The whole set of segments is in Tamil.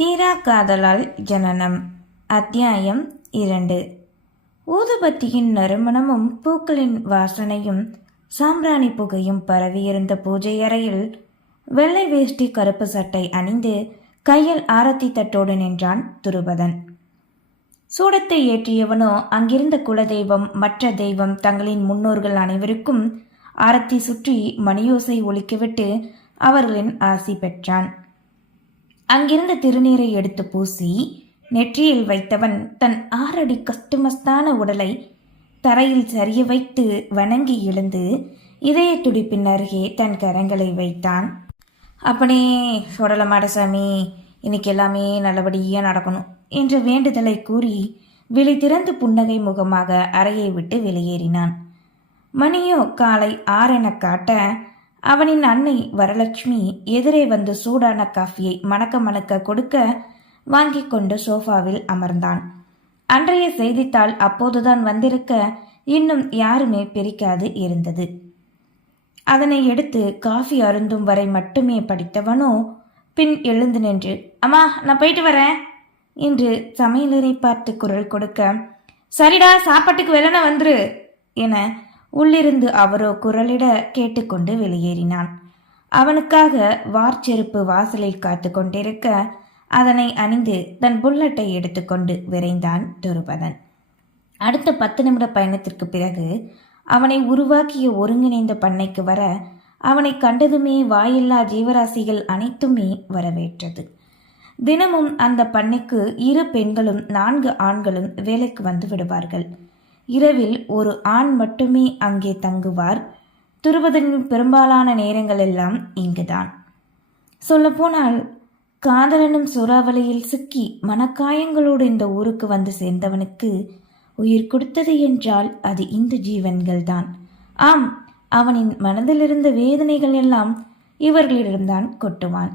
தீரா காதலால் ஜனனம். அத்தியாயம் இரண்டு. ஊதுபத்தியின் நறுமணமும் பூக்களின் வாசனையும் சாம்பிராணி புகையும் பரவியிருந்த பூஜை அறையில் வெள்ளை வேஷ்டி கருப்பு சட்டை அணிந்து கையில் ஆரத்தி தட்டோடு நின்றான் துருபதன். சூடத்தை ஏற்றியவனோ அங்கிருந்த குலதெய்வம் மற்ற தெய்வம் தங்களின் முன்னோர்கள் அனைவருக்கும் ஆரத்தி சுற்றி மணியோசை ஒழிக்கிவிட்டு அவர்களின் ஆசி பெற்றான். அங்கிருந்த திருநீரை எடுத்து பூசி நெற்றியில் வைத்தவன் தன் ஆறடி கஷ்டமஸ்தான உடலை தரையில் சரிய வைத்து வணங்கி எழுந்து இதய துடிப்பின் அருகே தன் கரங்களை வைத்தான். அப்பனே சுடலமாடசாமி இன்னைக்கு எல்லாமே நல்லபடியாக நடக்கணும் என்ற வேண்டுதலை கூறி விழி திறந்து புன்னகை முகமாக அறையை விட்டு வெளியேறினான். மணியோ காலை ஆறென காட்ட அவனின் அன்னை வரலட்சுமி எதிரே வந்து சூடான காஃபியை மணக்க மணக்க கொடுக்க வாங்கி கொண்டு சோஃபாவில் அமர்ந்தான். அன்றைய செய்தித்தாள் அப்போதுதான் வந்திருக்க இன்னும் யாருமே பிரிக்காது இருந்தது. அதனை எடுத்து காஃபி அருந்தும் வரை மட்டுமே படித்தவனோ பின் எழுந்து நின்று அம்மா நான் போயிட்டு வரேன் என்று சமையலறை பார்த்து குரல் கொடுக்க சரிடா சாப்பாட்டுக்கு வெள்ளன வந்துரு என உள்ளிருந்து அவரோ குரலிட கேட்டுக்கொண்டு வெளியேறினான். அவனுக்காக வார்ச்செருப்பு வாசலில் காத்து கொண்டிருக்க அதனை அணிந்து தன் புல்லட்டை எடுத்துக்கொண்டு விரைந்தான் துருபதன். அடுத்த பத்து நிமிட பயணத்திற்கு பிறகு அவனை உருவாக்கிய ஒருங்கிணைந்த பண்ணைக்கு வர அவனை கண்டதுமே வாயில்லா ஜீவராசிகள் அனைத்துமே வரவேற்றது. தினமும் அந்த பண்ணைக்கு இரு பெண்களும் நான்கு ஆண்களும் வேலைக்கு வந்து விடுவார்கள். இரவில் ஒரு ஆண் மட்டுமே அங்கே தங்குவார். துருவதனின் பெரும்பாலான நேரங்கள் எல்லாம் இங்குதான். சொல்லப்போனால் காதலனும் சூறாவளியில் சிக்கி மனக்காயங்களோடு இந்த ஊருக்கு வந்து சேர்ந்தவனுக்கு உயிர் கொடுத்தது என்றால் அது இந்த ஜீவன்கள்தான். ஆம் அவனின் மனதிலிருந்த வேதனைகள் எல்லாம் இவர்களிடம்தான் கொட்டுவான்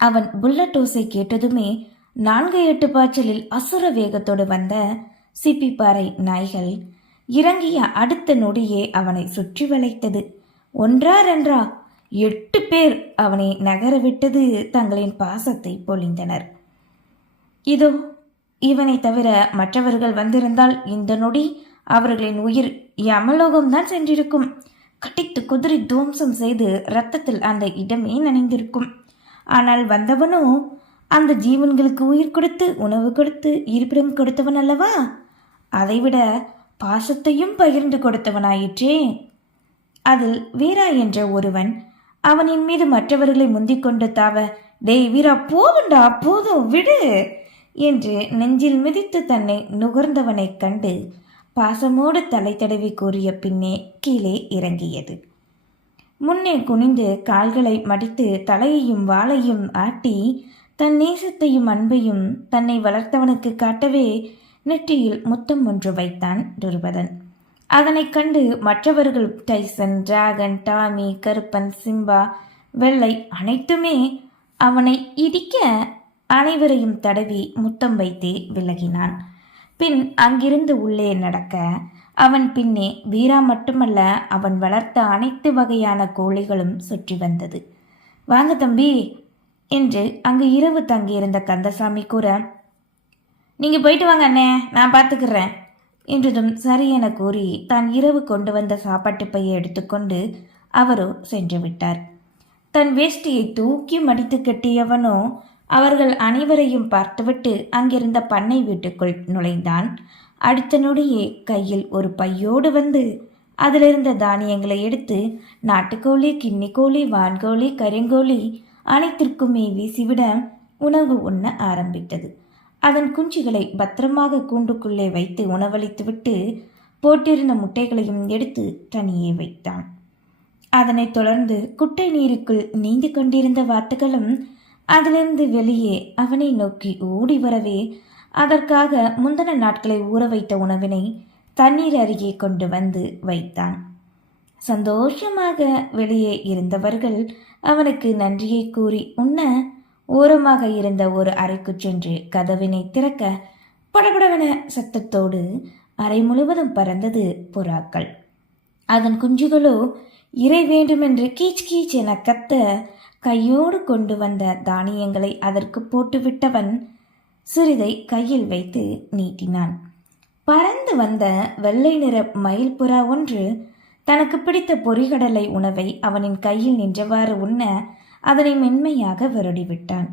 அவன் புல்லட் ஓசை கேட்டதுமே நான்கு எட்டு பாய்ச்சலில் அசுர வேகத்தோடு வந்த சிப்பிப்பாறை நாய்கள் இறங்கிய அடுத்த நொடியே அவனை சுற்றி வளைத்தது. ஒன்றா ரென்றா? எட்டு பேர் அவனை நகரவிட்டது தங்களின் பாசத்தை பொழிந்தனர். இதோ இவனை தவிர மற்றவர்கள் வந்திருந்தால் இந்த நொடி அவர்களின் உயிர் யமலோகம்தான் சென்றிருக்கும். கட்டித்து குதிரை துவம்சம் செய்து ரத்தத்தில் அந்த இடமே நனைந்திருக்கும். ஆனால் வந்தவனோ அந்த ஜீவன்களுக்கு உயிர் கொடுத்து உணவு கொடுத்து இருப்பிடம் கொடுத்தவன் அல்லவா? அதைவிட பாசத்தையும் பகிர்ந்து கொடுத்தவனாயிற்றே. அதில் வீரா என்ற ஒருவன் அவனின் மீது மற்றவர்களை முந்திக்கொண்டு தாவ டேய் வீரா போதுண்டா போதும் விடு என்று நெஞ்சில் மிதித்து தன்னை நுகர்ந்தவனைக் கண்டு பாசமோடு தலை தடவி கூறிய பின்னே கீழே இறங்கியது. முன்னே குனிந்து கால்களை மடித்து தலையையும் வாளையும் ஆட்டி தன் நேசத்தையும் அன்பையும் தன்னை வளர்த்தவனுக்கு காட்டவே நெற்றியில் முத்தம் ஒன்று வைத்தான் துருபதன். அதனைக் கண்டு மற்றவர்கள் Tyson Dragon Tommy Karuppan Simba Vellai அனைத்துமே அவனை இடிக்க அனைவரையும் தடவி முத்தம் வைத்தே விலகினான். பின் அங்கிருந்து உள்ளே நடக்க அவன் பின்னே வீரா மட்டுமல்ல அவன் வளர்த்த அனைத்து வகையான கோழிகளும் சுற்றி வந்தது. வாங்க தம்பி என்று அங்கு இரவு தங்கியிருந்த கந்தசாமி கூற நீங்கள் போயிட்டு வாங்க அண்ணே. நான் பார்த்துக்கிறேன் என்றதும் சரி என கூறி தான் இரவு கொண்டு வந்த சாப்பாட்டு பையை எடுத்துக்கொண்டு அவரோ சென்று விட்டார். தன் வேஷ்டியை தூக்கி மடித்து கட்டியவனோ அவர்கள் அனைவரையும் பார்த்துவிட்டு அங்கிருந்த பண்ணை வீட்டுக்குள் நுழைந்தான். அடுத்த நொடியே கையில் ஒரு பையோடு வந்து அதிலிருந்த தானியங்களை எடுத்து நாட்டுக்கோழி கிண்ணிக்கோழி வான்கோழி கருங்கோழி அனைத்திற்குமே வீசிவிட உணவு உண்ண ஆரம்பித்தது. அதன் குஞ்சுகளை பத்திரமாக கூண்டுக்குள்ளே வைத்து உணவளித்துவிட்டு போட்டிருந்த முட்டைகளையும் எடுத்து தனியே வைத்தான். அதனைத் தொடர்ந்து குட்டை நீருக்குள் நீந்து கொண்டிருந்த வாத்துகளும் அதிலிருந்து வெளியே அவனை நோக்கி ஓடி வரவே அதற்காக முந்தின நாட்களை ஊற வைத்த உணவினை தண்ணீர் அருகே கொண்டு வந்து வைத்தான். சந்தோஷமாக வெளியே இருந்தவர்கள் அவனுக்கு நன்றியை கூறி உண்ண ஓரமாக இருந்த ஒரு அறைக்குச் சென்று கதவினை திறக்க படபடவென சத்தத்தோடு அறை முழுவதும் பறந்தது புறாக்கள். அதன் குஞ்சுகளோ இறை வேண்டுமென்று கீச் கீச் என கத்த கையோடு கொண்டு வந்த தானியங்களை அதற்கு போட்டுவிட்டவன் சிறிதை கையில் வைத்து நீட்டினான். பறந்து வந்த வெள்ளை நிற மயில் புறா ஒன்று தனக்கு பிடித்த பொறிகடலை உணவை அவனின் கையில் நின்றவாறு உண்ண அதனை மென்மையாக விரடிவிட்டான்.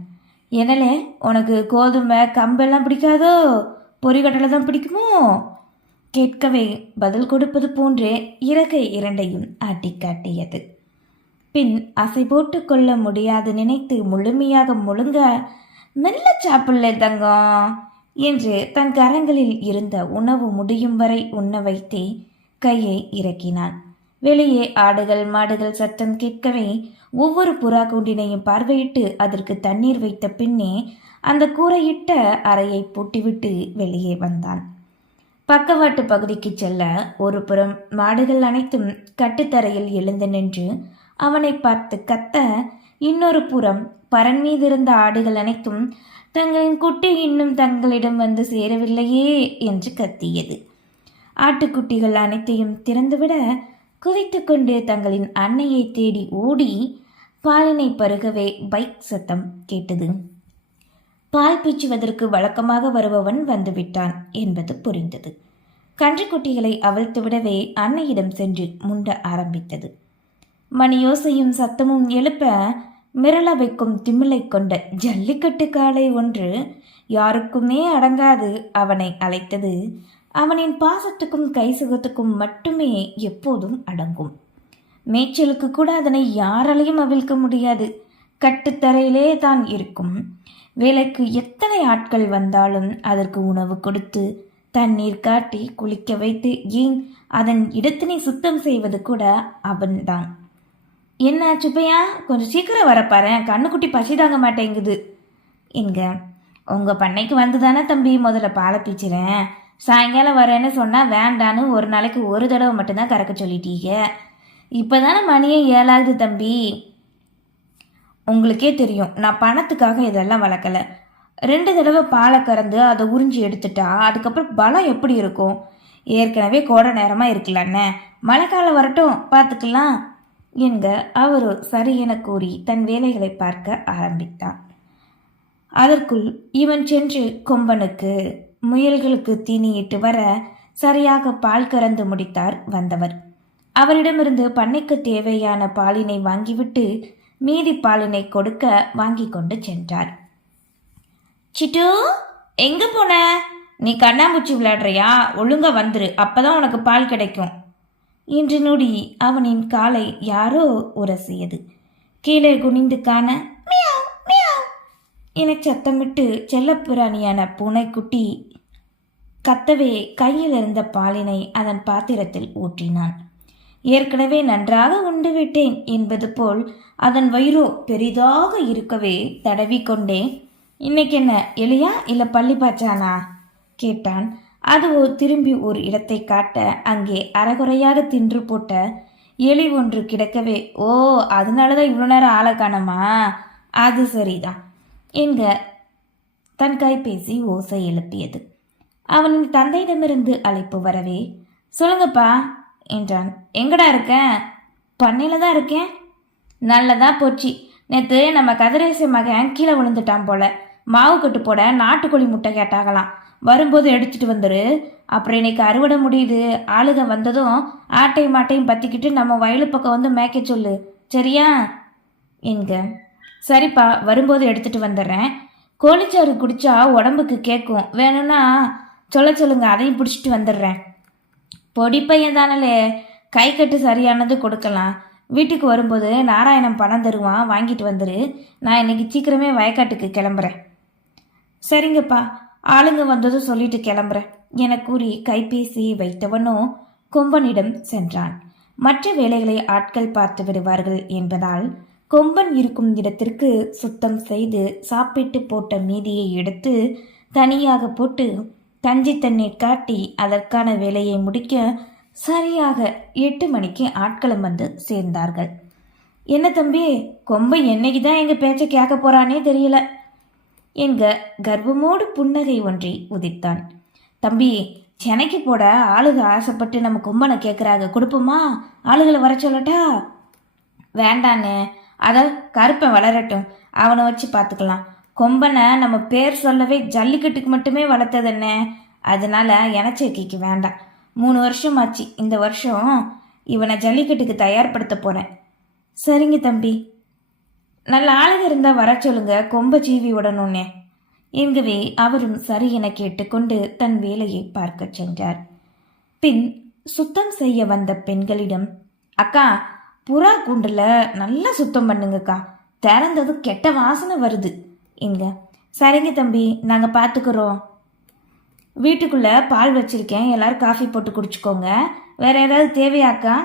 எனலே உனக்கு கோதுமை கம்பெல்லாம் பிடிக்காதோ? பொறிகடலை தான் பிடிக்குமோ? கேட்கவே பதில் கொடுப்பது போன்றே இறகை இரண்டையும் ஆட்டி காட்டியது. பின் அசை போட்டு கொள்ள முடியாது நினைத்து முழுமையாக முழுங்க மெல்ல சாப்பிடல தங்கம் என்று தன் கரங்களில் இருந்த உணவு முடியும் வரை உண்ண வைத்தே கையை இறக்கினான். வெளியே ஆடுகள் மாடுகள் சத்தம் கேட்கவே ஒவ்வொரு புறா கூண்டினையும் பார்வையிட்டு அதற்கு தண்ணீர் வைத்த பின்னே அந்த கூரையிட்ட அறையை பூட்டிவிட்டு வெளியே வந்தான் பக்கவாட்டு பகுதிக்கு செல்ல ஒரு புறம் மாடுகள் அனைத்தும் கட்டுத்தரையில் எழுந்து நின்று அவனை பார்த்து கத்த இன்னொரு புறம் பரன் மீதிருந்த ஆடுகள் அனைத்தும் தங்களின் குட்டி இன்னும் தங்களிடம் வந்து சேரவில்லையே என்று கத்தியது. ஆட்டுக்குட்டிகள் அனைத்தையும் திறந்துவிட குதித்துக்கொண்டு தங்களின் அன்னையை தேடி ஓடி பாலினை பருகவே பைக் சத்தம் கேட்டது. பால் பீச்சுவதற்கு வழக்கமாக வருபவன் வந்துவிட்டான் என்பது புரிந்தது. கன்றுக்குட்டிகளை அவிழ்த்து விடவே அன்னையிடம் சென்று முண்ட ஆரம்பித்தது. மணியோசையும் சத்தமும் எழுப்ப மிரள வைக்கும் திமிலை கொண்ட ஜல்லிக்கட்டு காளை ஒன்று யாருக்குமே அடங்காது அவனை அழைத்தது அவனின் பாசத்துக்கும் கை சுகத்துக்கும் மட்டுமே எப்போதும் அடங்கும். மேய்ச்சலுக்கு கூட அதனை யாராலையும் அவிழ்க்க முடியாது. கட்டுத்தரையிலே தான் இருக்கும். வேலைக்கு எத்தனை ஆட்கள் வந்தாலும் அதற்கு உணவு கொடுத்து தண்ணீர் காட்டி குளிக்க வைத்து ஏன் அதன் இடத்தினை சுத்தம் செய்வது கூட அவன்தான். என்ன சுப்பையா? கொஞ்சம் சீக்கிரம் வரப்பாரு. கண்ணுக்குட்டி பசி தாங்க மாட்டேங்குது. எங்க உங்கள் பண்ணைக்கு வந்து தானே தம்பி முதல்ல பாலை பீச்சுறேன் சாயங்காலம் வரேன்னு சொன்னால் வேண்டான்னு ஒரு நாளைக்கு ஒரு தடவை மட்டும்தான் கறக்க சொல்லிட்டீங்க. இப்போ தானே மணியே ஏழாகுது தம்பி. உங்களுக்கே தெரியும் நான் பணத்துக்காக இதெல்லாம் வளர்க்கல. ரெண்டு தடவை பாலை கறந்து அதை உறிஞ்சி எடுத்துட்டா அதுக்கப்புறம் பலம் எப்படி இருக்கும்? ஏற்கனவே கோடை நேரமாக இருக்கலண்ணே மழைக்காலம் வரட்டும் பார்த்துக்கலாம். என்க அவரு சரி என கூறி தன் வேலைகளை பார்க்க ஆரம்பித்தான். அதற்குள் இவன் சென்று கொம்பனுக்கு முயல்களுக்கு தீனியிட்டு வர சரியாக பால் கறந்து முடித்தார் வந்தவர். அவரிடமிருந்து பண்ணைக்கு தேவையான பாலினை வாங்கிவிட்டு மீதி பாலினை கொடுக்க வாங்கி கொண்டு சென்றார். சிட்டு எங்க போன? நீ கண்ணாம்பூச்சி விளையாடுறியா? ஒழுங்கா வந்துரு அப்பதான் உனக்கு பால் கிடைக்கும். இன்று நொடி அவனின் காலை யாரோ உரசியது. கீழே குனிந்து காண மியாவ், மியாவ் என சத்தமிட்டு செல்லப்பிராணியான பூனைக்குட்டி கத்தவே கையில் இருந்த பாலினை அதன் பாத்திரத்தில் ஊற்றினான். ஏற்கனவே நன்றாக உண்டு விட்டேன் என்பது போல் அதன் வயிறோ பெரிதாக இருக்கவே தடவிக்கொண்டே இன்னைக்கு என்ன எலியா இல்லை பள்ளி பாச்சானா? கேட்டான். அதுவோ திரும்பி ஒரு இடத்தை காட்ட அங்கே அறகுறையாக தின்று போட்ட எலி ஒன்று கிடக்கவே ஓ அதனால தான் இவ்வளோ நேரம் ஆளை காணமா? அது சரிதான் என்க தன் கைபேசி ஓசை எழுப்பியது. அவனின் தந்தையிடமிருந்து அழைப்பு வரவே சொல்லுங்கப்பா என்றான். எங்கடா இருக்க? பண்ணையில் தான் இருக்கேன். நல்லதா போச்சு. நேற்று நம்ம கதிரேசி மகன் கீழே விழுந்துட்டான் போல. மாவு கட்டு போட நாட்டுக்கோழி முட்டை கேட்டாகலாம். வரும்போது எடுத்துட்டு வந்துரு. அப்புறம் இன்னைக்கு அறுவடை முடியுது. ஆளுக வந்ததும் ஆட்டையும் மாட்டையும் பத்திக்கிட்டு நம்ம வயலு பக்கம் வந்து மேய்க்க சொல்லு. சரியா? என்க. சரிப்பா வரும்போது எடுத்துட்டு வந்துடுறேன். கோழிச்சாறு குடிச்சா உடம்புக்கு கேட்கும் வேணும்னா சொல்ல சொல்லுங்க அதையும் பிடிச்சிட்டு வந்துடுறேன். பொடி பையன் தானலே கை கட்டு சரியானது கொடுக்கலாம். வீட்டுக்கு வரும்போது நாராயணன் பணம் தருவான் வாங்கிட்டு வந்துரு. நான் இன்னைக்கு சீக்கிரமே வயக்காட்டுக்கு கிளம்புறேன். சரிங்கப்பா ஆளுங்க வந்ததும் சொல்லிட்டு கிளம்புறேன். என கூறி கைபேசி வைத்தவனோ கொம்பனிடம் சென்றான். மற்ற வேலைகளை ஆட்கள் பார்த்து விடுவார்கள் என்பதால் கொம்பன் இருக்கும் இடத்திற்கு சுத்தம் செய்து சாப்பிட்டு போட்ட மீதியை எடுத்து தனியாக போட்டு கஞ்சி தண்ணீர் காட்டி அதற்கான வேலையை முடிக்க சரியாக எட்டு மணிக்கு ஆட்களும் வந்து சேர்ந்தார்கள். என்ன தம்பி கொம்பை என்னைக்கு தான் எங்கள் பேச்சை கேட்க போறானே தெரியல. என்க கர்வமோடு புன்னகை ஒன்றை உதித்தான். தம்பி சென்னைக்கு போட ஆளுக ஆசைப்பட்டு நம்ம கும்பனை கேட்குறாங்க கொடுப்போமா? ஆளுகளை வர சொல்லட்டா? வேண்டான்னு அதை கருப்பை வளரட்டும். அவனை வச்சு பார்த்துக்கலாம் கொம்பனை நம்ம பேர் சொல்லவே ஜல்லிக்கட்டுக்கு மட்டுமே வளர்த்தது என்ன? அதனால இனச்சேர்க்கைக்கு வேண்டாம். மூணு வருஷம் ஆச்சு. இந்த வருஷம் இவனை ஜல்லிக்கட்டுக்கு தயார்படுத்த போகிறேன் சரிங்க தம்பி. நல்ல ஆளுங்க இருந்தால் வர சொல்லுங்க. கொம்ப ஜீவி விடணும்னே. என்கவே அவரும் சரி என கேட்டுக்கொண்டு தன் வேலையை பார்க்கச் சென்றார். பின் சுத்தம் செய்ய வந்த பெண்களிடம் அக்கா புறா கூண்டில் நல்லா சுத்தம் பண்ணுங்கக்கா. திறந்ததும் கெட்ட வாசனை வருது. இங்க சரிங்க தம்பி நாங்கள் பார்த்துக்குறோம் வீட்டுக்குள்ள பால் வச்சிருக்கேன். எல்லாரும் காஃபி போட்டு குடிச்சுக்கோங்க. வேற ஏதாவது தேவையாக்கா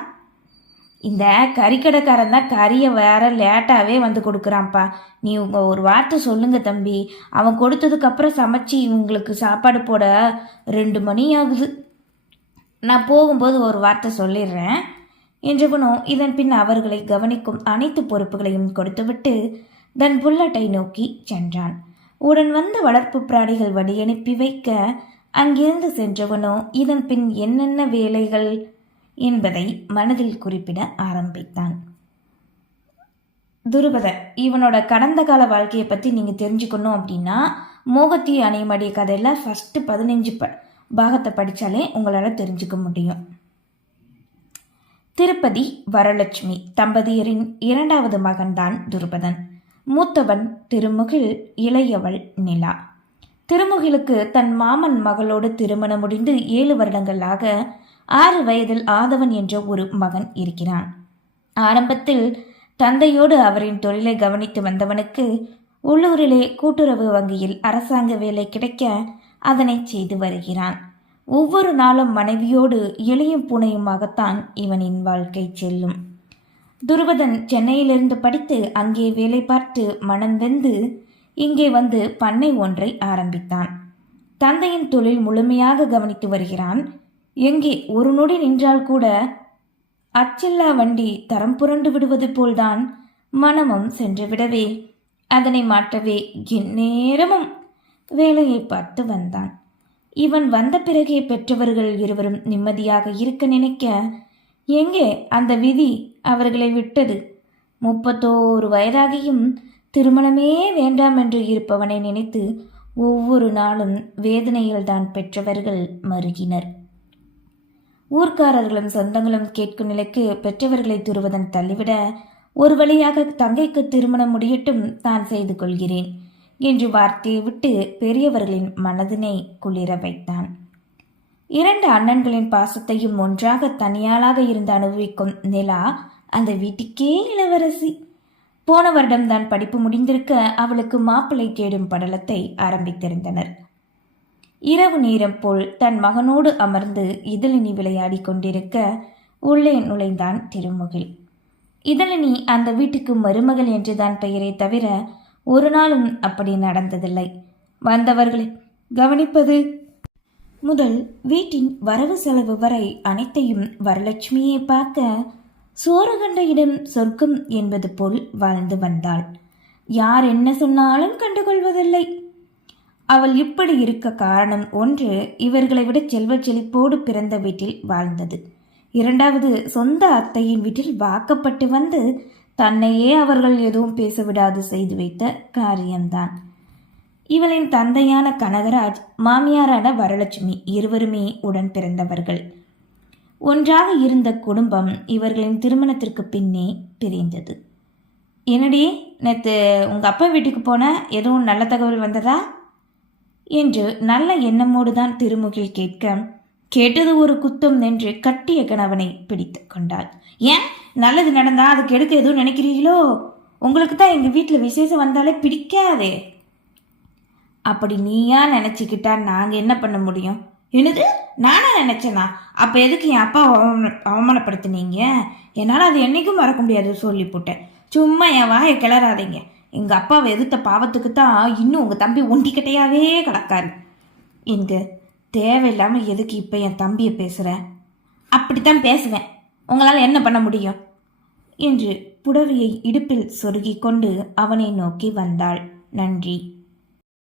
இந்த கறிக்கடைக்காரன் தான் கறியை வேற லேட்டாகவே வந்து கொடுக்குறான்ப்பா. நீ உங்க ஒரு வார்த்தை சொல்லுங்க தம்பி. அவன் கொடுத்ததுக்கப்புறம் சமைச்சு இவங்களுக்கு சாப்பாடு போட ரெண்டு மணி ஆகுது. நான் போகும்போது ஒரு வார்த்தை சொல்லிடுறேன். என்றவனும் இதன் பின் அவர்களை கவனிக்கும் அனைத்து பொறுப்புகளையும் கொடுத்துவிட்டு தன் புல்லட்டை நோக்கி சென்றான். உடன் வந்த வளர்ப்பு பிராணிகள் வழியனுப்பி வைக்க அங்கிருந்து சென்றவனோ இதன் பின் என்னென்ன வேலைகள்? என்பதை மனதில் குறிப்பிட ஆரம்பித்தான். துருபதன் இவனோட கடந்த கால வாழ்க்கையை பற்றி நீங்கள் தெரிஞ்சுக்கணும் அப்படின்னா மோகத்தி அணைமடி கதையில் ஃபஸ்ட்டு பதினஞ்சு ப பாகத்தை படித்தாலே உங்களால் தெரிஞ்சுக்க முடியும். திருப்பதி வரலட்சுமி தம்பதியரின் இரண்டாவது மகன்தான் துருபதன். மூத்தவன் திருமுகில் இளையவள் நிலா. திருமுகிலுக்கு தன் மாமன் மகளோடு திருமணம் முடிந்து ஏழு வருடங்களாக ஆறு வயதில் ஆதவன் என்ற ஒரு மகன் இருக்கிறான். ஆரம்பத்தில் தந்தையோடு அவரின் தொழிலை கவனித்து வந்தவனுக்கு உள்ளூரிலே கூட்டுறவு வங்கியில் அரசாங்க வேலை கிடைக்க அதனை செய்து வருகிறான். ஒவ்வொரு நாளும் மனைவியோடு எளியும் புனையுமாகத்தான் இவனின் வாழ்க்கை செல்லும். துருவதன் சென்னையிலிருந்து படித்து அங்கே வேலை பார்த்து மனம் வெந்து இங்கே வந்து பண்ணை ஒன்றை ஆரம்பித்தான். தந்தையின் தொழில் முழுமையாக கவனித்து வருகிறான். எங்கே ஒரு நொடி நின்றால் கூட அச்சில்லா வண்டி தரம் புரண்டு விடுவது போல்தான் மனமும் சென்று விடவே அதனை மாற்றவே எந்நேரமும் வேலையை பார்த்து வந்தான். இவன் வந்த பிறகே பெற்றவர்கள் இருவரும் நிம்மதியாக இருக்க நினைக்க எங்கே அந்த விதி அவர்களை விட்டது? முப்பத்தோரு வயதாகியும் திருமணமே வேண்டாம் என்று இருப்பவனை நினைத்து ஒவ்வொரு நாளும் வேதனையில்தான் பெற்றவர்கள் மருகினர். ஊர்க்காரர்களும் சொந்தங்களும் கேட்கும் நிலைக்கு பெற்றவர்களை துருவதன் தள்ளிவிட ஒரு வழியாக தங்கைக்கு திருமணம் முடியட்டும் தான் செய்து கொள்கிறேன் என்று வார்த்தையை விட்டு பெரியவர்களின் மனதினை குளிர வைத்தான். இரண்டு அண்ணன்களின் பாசத்தையும் ஒன்றாக தனியாளாக இருந்து அனுபவிக்கும் நிலா அந்த வீட்டுக்கே இளவரசி. போன வருடம் தான் படிப்பு முடிந்திருக்க அவளுக்கு மாப்பிள்ளை தேடும் படலத்தை ஆரம்பித்திருந்தனர். இரவு நேரம் போல் தன் மகனோடு அமர்ந்து இதழினி விளையாடி கொண்டிருக்க உள்ளே நுழைந்தான் திருமுகில். இதழினி அந்த வீட்டுக்கு மருமகள் என்றுதான் பெயரை தவிர ஒரு நாளும் அப்படி நடந்ததில்லை. வந்தவர்களை கவனிப்பது முதல் வீட்டின் வரவு செலவு வரை அனைத்தையும் வரலட்சுமியை பார்க்க சோரகண்ட இடம் சொர்க்கம் என்பது போல் வாழ்ந்து வந்தாள். யார் என்ன சொன்னாலும் கண்டுகொள்வதில்லை. அவள் இப்படி இருக்க காரணம் ஒன்று இவர்களை விட செல்வ செழிப்போடு பிறந்த வீட்டில் வாழ்ந்தது. இரண்டாவது சொந்த அத்தையின் வீட்டில் வாக்கப்பட்டு வந்து தன்னையே அவர்கள் எதுவும் பேசவிடாது செய்து வைத்த காரியம்தான். இவளின் தந்தையான கனகராஜ் மாமியாரான வரலட்சுமி இருவருமே உடன் பிறந்தவர்கள். ஒன்றாக இருந்த குடும்பம் இவர்களின் திருமணத்திற்கு பின்னே பிரிந்தது. என்னடி நேற்று உங்கள் அப்பா வீட்டுக்கு போன எதுவும் நல்ல தகவல் வந்ததா? என்று நல்ல எண்ணமோடு தான் திருமுகில் கேட்க கேட்டது ஒரு குத்தம் நின்று கட்டிய கணவனை பிடித்து கொண்டாள். ஏன்? நல்லது நடந்தா அதுக்கு எடுக்க எதுவும் நினைக்கிறீங்களோ உங்களுக்கு தான் எங்கள் வீட்டில் விசேஷம் வந்தாலே பிடிக்காதே. அப்படி நீயா நினச்சிக்கிட்டா நாங்கள் என்ன பண்ண முடியும்? என்னது? நானா நினச்சேனா? அப்போ எதுக்கு என் அப்பா அவமான அவமானப்படுத்தினீங்க? என்னால் அது என்றைக்கும் மறக்க முடியாது சொல்லி போட்டேன். சும்மா என் வாயை கிளறாதீங்க. எங்கள் அப்பாவை எதிர்த்த பாவத்துக்கு தான் இன்னும் உங்கள் தம்பி ஒண்டிக்கிட்டையாவே கிடக்காரு. எங்க தேவையில்லாமல் எதுக்கு இப்போ என் தம்பியை பேசுகிறேன் அப்படித்தான் பேசுவேன். உங்களால் என்ன பண்ண முடியும்? என்று புடவையை இடுப்பில் சொருகிக் கொண்டு அவனை நோக்கி வந்தாள். நன்றி.